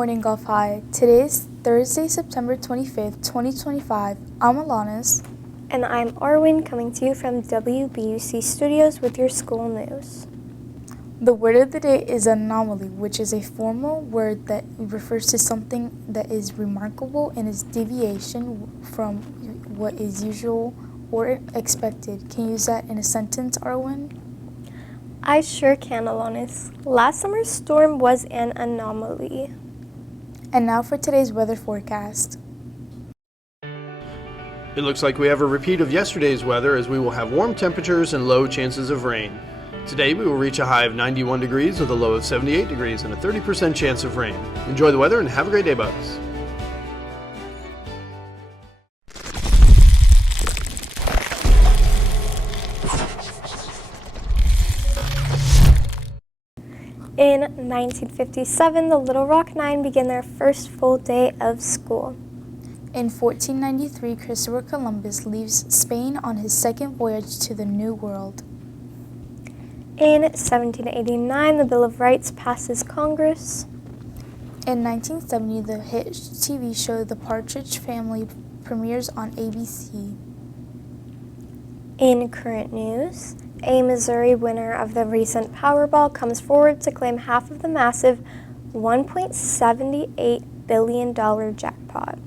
morning, Gulf High. Today is Thursday, September 25th, 2025. I'm Alanis. And I'm Arwen, coming to you from WBUC Studios with your school news. The word of the day is anomaly, which is a formal word that refers to something that is remarkable in its deviation from what is usual or expected. Can you use that in a sentence, Arwen? I sure can, Alanis. Last summer's storm was an anomaly. And now for today's weather forecast. It looks like we have a repeat of yesterday's weather, as we will have warm temperatures and low chances of rain. Today we will reach a high of 91 degrees with a low of 78 degrees and a 30% chance of rain. Enjoy the weather and have a great day, bugs. In 1957, the Little Rock Nine began their first full day of school. In 1493, Christopher Columbus leaves Spain on his second voyage to the New World. In 1789, the Bill of Rights passes Congress. In 1970, the hit TV show The Partridge Family premieres on ABC. In current news, a Missouri winner of the recent Powerball comes forward to claim half of the massive $1.78 billion jackpot.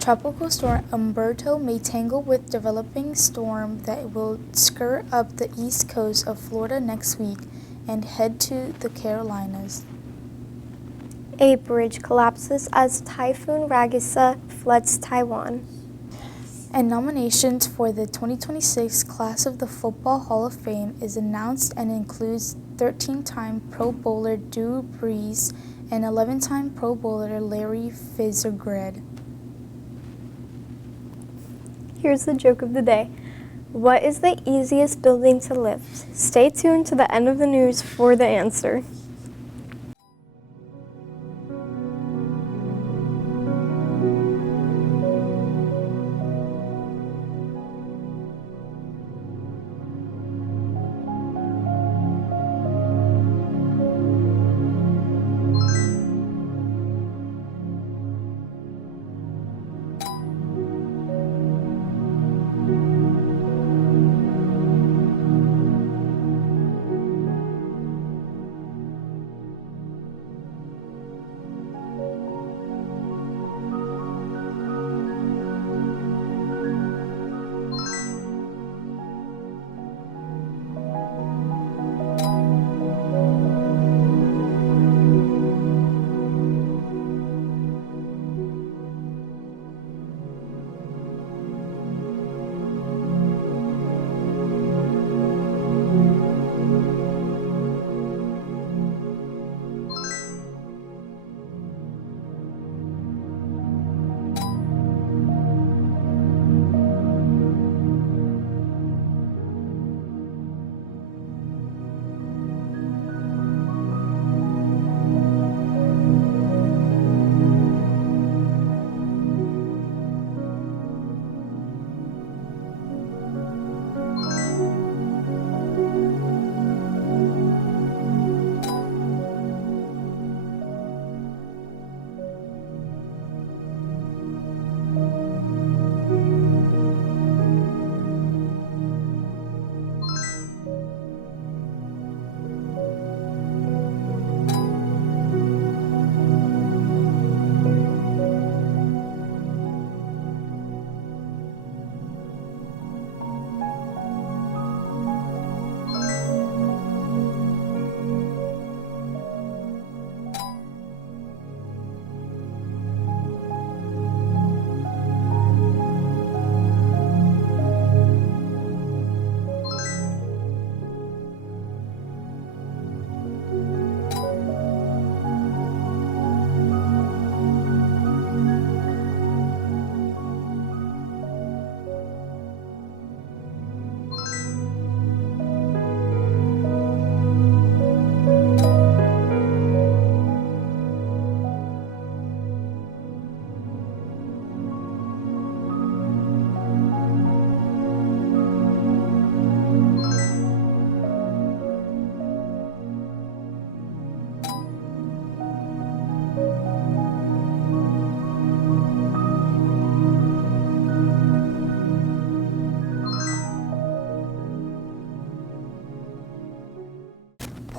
Tropical storm Umberto may tangle with developing storm that will skirt up the east coast of Florida next week and head to the Carolinas. A bridge collapses as Typhoon Ragasa floods Taiwan. And nominations for the 2026 class of the Football Hall of Fame is announced and includes 13-time Pro Bowler Drew Brees and 11-time Pro Bowler Larry Fitzgerald. Here's the joke of the day. What is the easiest building to lift? Stay tuned to the end of the news for the answer.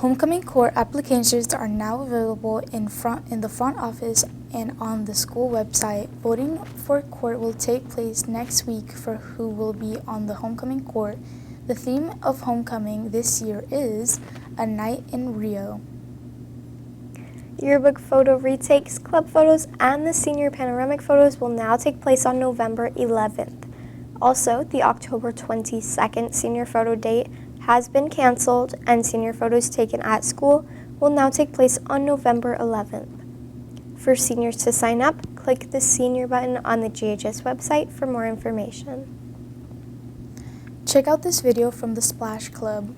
Homecoming Court applications are now available in the front office and on the school website. Voting for court will take place next week for who will be on the homecoming court. The theme of homecoming this year is A Night in Rio. Yearbook photo retakes, club photos, and the senior panoramic photos will now take place on November 11th. Also, the October 22nd senior photo date has been canceled, and senior photos taken at school will now take place on November 11th. For seniors to sign up, click the senior button on the GHS website for more information. Check out this video from the Splash Club.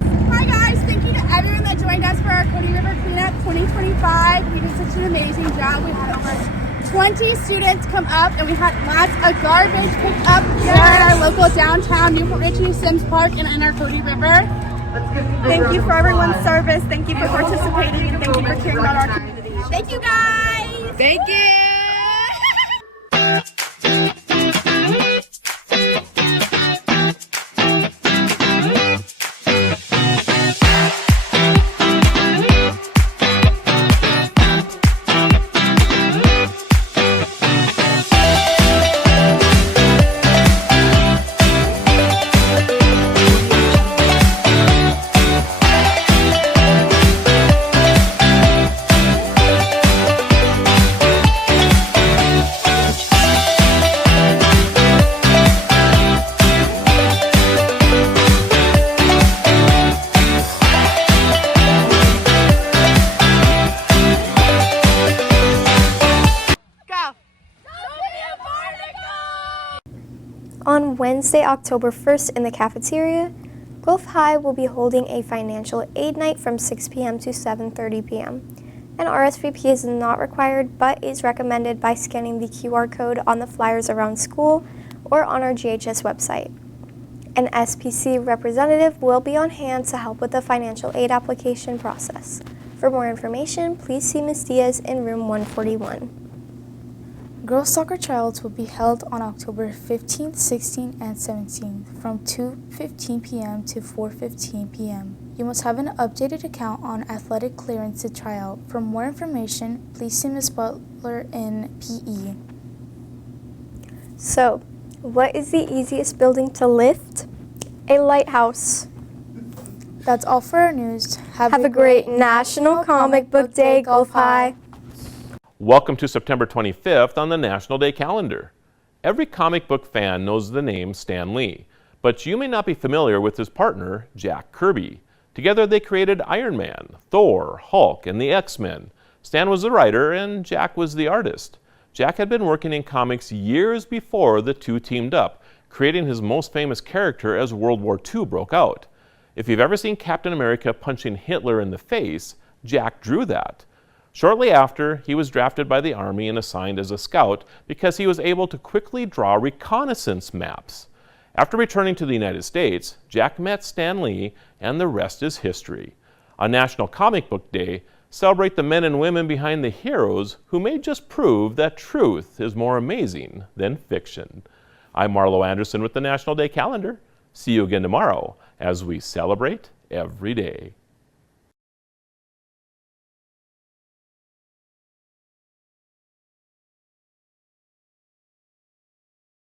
Hi guys, thank you to everyone that joined us for our Cody River Cleanup 2025. We did such an amazing job. We had over 20 students come up and we had lots of garbage picked up here at our local downtown Newport Richie Sims Park and in our Cody River. Thank you for everyone's service. Thank you for participating and thank you for caring about our community. Thank you guys! Thank you! On Wednesday, October 1st in the cafeteria, Gulf High will be holding a financial aid night from 6 p.m. to 7:30 p.m. An RSVP is not required but is recommended by scanning the QR code on the flyers around school or on our GHS website. An SPC representative will be on hand to help with the financial aid application process. For more information, please see Ms. Diaz in room 141. Girls Soccer Tryouts will be held on October 15th, 16th, and 17th from 2:15 p.m. to 4:15 p.m. You must have an updated account on athletic clearance to try out. For more information, please see Ms. Butler in PE. So, what is the easiest building to lift? A lighthouse. That's all for our news. Have a great National Comic Book Day, Gulf High. Welcome to September 25th on the National Day calendar. Every comic book fan knows the name Stan Lee, but you may not be familiar with his partner, Jack Kirby. Together they created Iron Man, Thor, Hulk, and the X-Men. Stan was the writer and Jack was the artist. Jack had been working in comics years before the two teamed up, creating his most famous character as World War II broke out. If you've ever seen Captain America punching Hitler in the face, Jack drew that. Shortly after, he was drafted by the Army and assigned as a scout because he was able to quickly draw reconnaissance maps. After returning to the United States, Jack met Stan Lee, and the rest is history. On National Comic Book Day, celebrate the men and women behind the heroes who may just prove that truth is more amazing than fiction. I'm Marlo Anderson with the National Day Calendar. See you again tomorrow as we celebrate every day.